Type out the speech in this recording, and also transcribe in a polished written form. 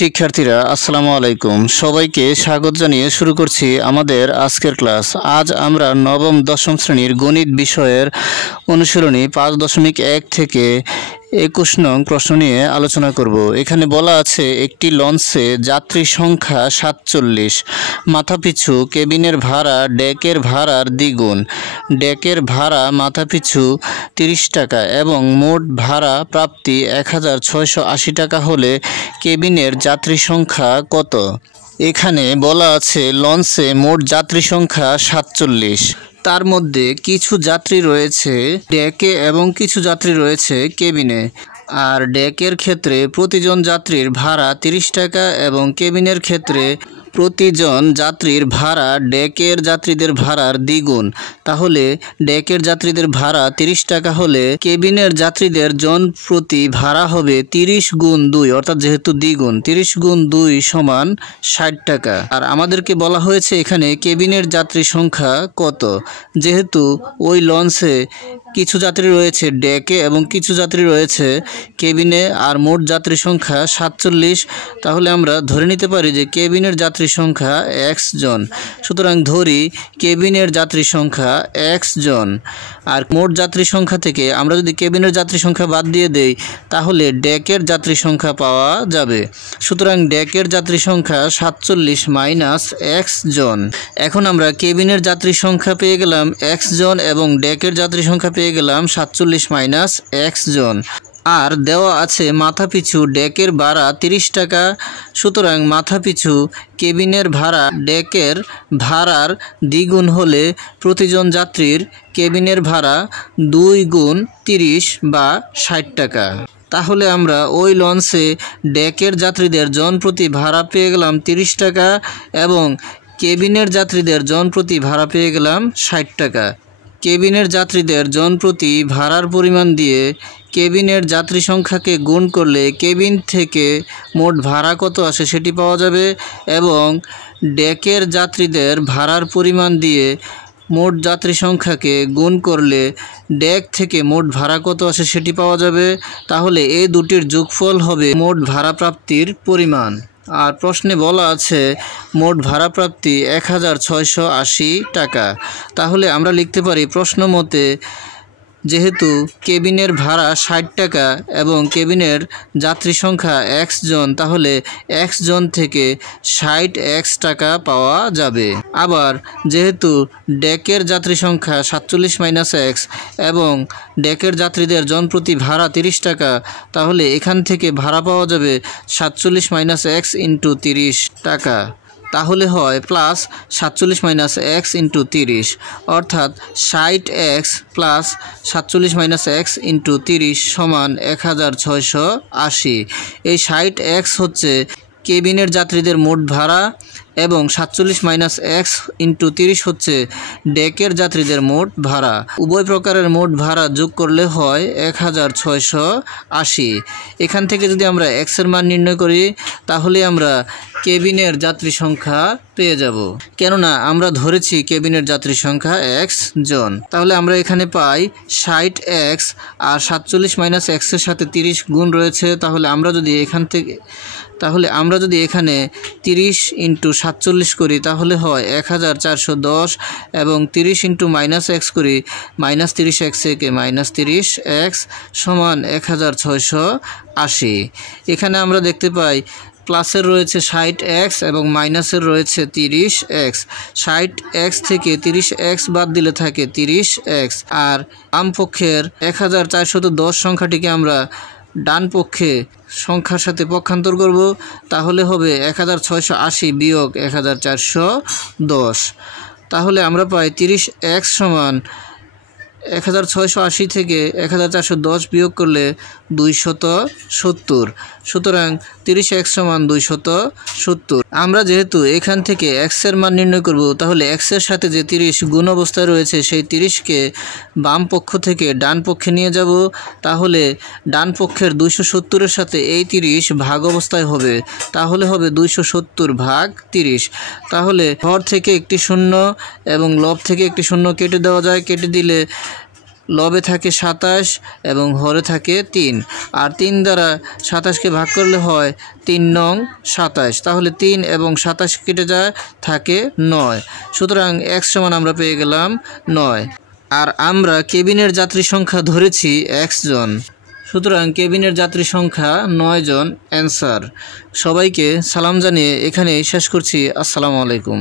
শিক্ষার্থীরা আসসালামু আলাইকুম। সবাইকে স্বাগত জানিয়ে শুরু করছি আমাদের আজকের ক্লাস। আজ আমরা নবম দশম শ্রেণীর গণিত বিষয়ের অনুশীলনী 5.1 থেকে 21 নং প্রশ্ন নিয়ে আলোচনা করব। এখানে বলা আছে একটি লঞ্চে যাত্রী সংখ্যা 47, মাথাপিছু কেবিনের ভাড়া ডেকের ভাড়ার দ্বিগুণ, ডেকের ভাড়া মাথাপিছু 30 টাকা এবং মোট ভাড়া প্রাপ্তি 1680 টাকা হলে কেবিনের যাত্রী সংখ্যা কত? এখানে বলা আছে লঞ্চে মোট যাত্রী সংখ্যা 47, তার মধ্যে কিছু যাত্রী রয়েছে ডেকে এবং কিছু যাত্রী রয়েছে কেবিনে। আর ডেকের ক্ষেত্রে প্রতিজন যাত্রীর ভাড়া 30 টাকা এবং কেবিনের ক্ষেত্রে প্রতিজন যাত্রীর ভাড়া ডেকের যাত্রীদের ভাড়ার দ্বিগুণ। তাহলে ডেকের যাত্রীদের ভাড়া 30 টাকা হলে কেবিনের যাত্রীদের জন প্রতি ভাড়া হবে 30 গুণ 2, অর্থাৎ যেহেতু দ্বিগুণ 30 গুণ 2 সমান 60 টাকা। আর আমাদেরকে বলা হয়েছে এখানে কেবিনের যাত্রী সংখ্যা কত। যেহেতু ওই লঞ্চে কিছু যাত্রী রয়েছে ডেকে এবং কিছু যাত্রী রয়েছে কেবিনে আর মোট যাত্রী সংখ্যা 47, তাহলে আমরা ধরে নিতে পারি যে কেবিনের যাত্রী সংখ্যা x জন। সুতরাং ধরি কেবিনের যাত্রী সংখ্যা x জন। আর মোট যাত্রী সংখ্যা থেকে আমরা যদি কেবিনের যাত্রী সংখ্যা বাদ দিয়ে দেই তাহলে ডেকের যাত্রী সংখ্যা পাওয়া যাবে। সুতরাং ডেকের যাত্রী সংখ্যা 47 মাইনাস x জন। এখন আমরা কেবিনের যাত্রী সংখ্যা পেয়ে গেলাম x জন এবং ডেকের যাত্রী সংখ্যা পেয়ে গেলাম 47 মাইনাস x জন। আর দেওয়া আছে মাথাপিছু ডেকের ভাড়া 30 টাকা। সুতরাং মাথাপিছু কেবিনের ভাড়া ডেকের ভাড়ার দ্বিগুণ হলে প্রতিজন যাত্রীর কেবিনের ভাড়া 2 গুণ 30 বা 60 টাকা। তাহলে আমরা ওই লঞ্চে ডেকের যাত্রীদের জন প্রতি ভাড়া পেয়ে গেলাম 30 টাকা এবং কেবিনের যাত্রীদের জন প্রতি ভাড়া পেয়ে গেলাম 60 টাকা। কেবিনের যাত্রীদের জন প্রতি ভাড়ার পরিমাণ দিয়ে কেবিনের যাত্রী সংখ্যাকে গুণ করলে কেবিন থেকে মোট ভাড়া কত আসে সেটি পাওয়া যাবে এবং ডেকের যাত্রীদের ভাড়ার পরিমাণ দিয়ে মোট যাত্রী সংখ্যাকে গুণ করলে ডেক থেকে মোট ভাড়া কত আসে সেটি পাওয়া যাবে। তাহলে এই দুটির যোগফল হবে মোট ভাড়া প্রাপ্তির পরিমাণ। আর প্রশ্নে বলা আছে মোট ভাড়া প্রাপ্তি 1680 টাকা। তাহলে আমরা লিখতে পারি প্রশ্ন মতে যেহেতু কেবিনের ভাড়া 60 টাকা এবং কেবিনের যাত্রী সংখ্যা x জন, তাহলে x জন থেকে 60x টাকা পাওয়া যাবে। আবার যেহেতু ডেকের যাত্রী সংখ্যা 47 মাইনাস x এবং ডেকের যাত্রীদের জন প্রতি ভাড়া 30 টাকা, তাহলে এখান থেকে ভাড়া পাওয়া যাবে 47 মাইনাস x ইন্টু 30 টাকা। তাহলে হয় প্লাস 47 মাইনাস x ইন্টু 30, অর্থাৎ 60x plus 47 minus x into 30 সমান 1680। এই 60x হচ্ছে কেবিনের যাত্রীদের মোট ভাড়া এবং 47 মাইনাস x ইন্টু 30 হচ্ছে ডেকের যাত্রীদের মোট ভাড়া। উভয় প্রকারের মোট ভাড়া যোগ করলে হয় 1680। এখান থেকে যদি আমরা x এর মান নির্ণয় করি তাহলে আমরা কেবিনের যাত্রী সংখ্যা পেয়ে যাব, কেননা আমরা ধরেছি কেবিনের যাত্রী সংখ্যা x জন। তাহলে আমরা এখানে পাই 60x আর 47 মাইনাস x এর সাথে 30 গুণ রয়েছে। তাহলে আমরা যদি এখানে 30 ইন্টু 47 করি তাহলে হয় 1410 এবং 30 ইন্টু মাইনাস x করি মাইনাস 30x থেকে মাইনাস 30x সমান 1680। এখানে আমরা দেখতে পাই প্লাসের রয়েছে 60x এবং মাইনাসের রয়েছে 30x। 60x থেকে 30x বাদ দিলে থাকে 30x। আর বাম পক্ষের 1410 সংখ্যাটিকে আমরা ডান পক্ষে সংখ্যার সাথে পক্ষান্তর করব, তাহলে হবে 1680 বিয়োগ 1410। তাহলে আমরা পাই 30x সমান 1680 থেকে 1410 বিয়োগ করলে 270। সুতরাং 30x সমান 270। আমরা যেহেতু এখান থেকে x এর মান নির্ণয় করব, তাহলে x এর সাথে যে 30 গুণ অবস্থায় রয়েছে সেই 30কে বাম পক্ষ থেকে ডান পক্ষে নিয়ে যাব। তাহলে ডান পক্ষের 270 এর সাথে এই 30 ভাগ অবস্থায় হবে, তাহলে হবে 270 ভাগ 30। তাহলে হর থেকে একটি শূন্য এবং লব থেকে একটি শূন্য কেটে দেওয়া যায়। কেটে দিলে লবে থাকে 27 এবং হরে থাকে 3, আর 3 দ্বারা 27কে ভাগ করলে হয় 3 নং 27। তাহলে 3 এবং 27 কেটে যায়, থাকে 9। সুতরাং x সমান আমরা পেয়ে গেলাম 9। আর আমরা কেবিনের যাত্রী সংখ্যা ধরেছি x জন, সুতরাং কেবিনের যাত্রী সংখ্যা 9 জন। অ্যান্সার। সবাইকে সালাম জানিয়ে এখানেই শেষ করছি। আসসালামু আলাইকুম।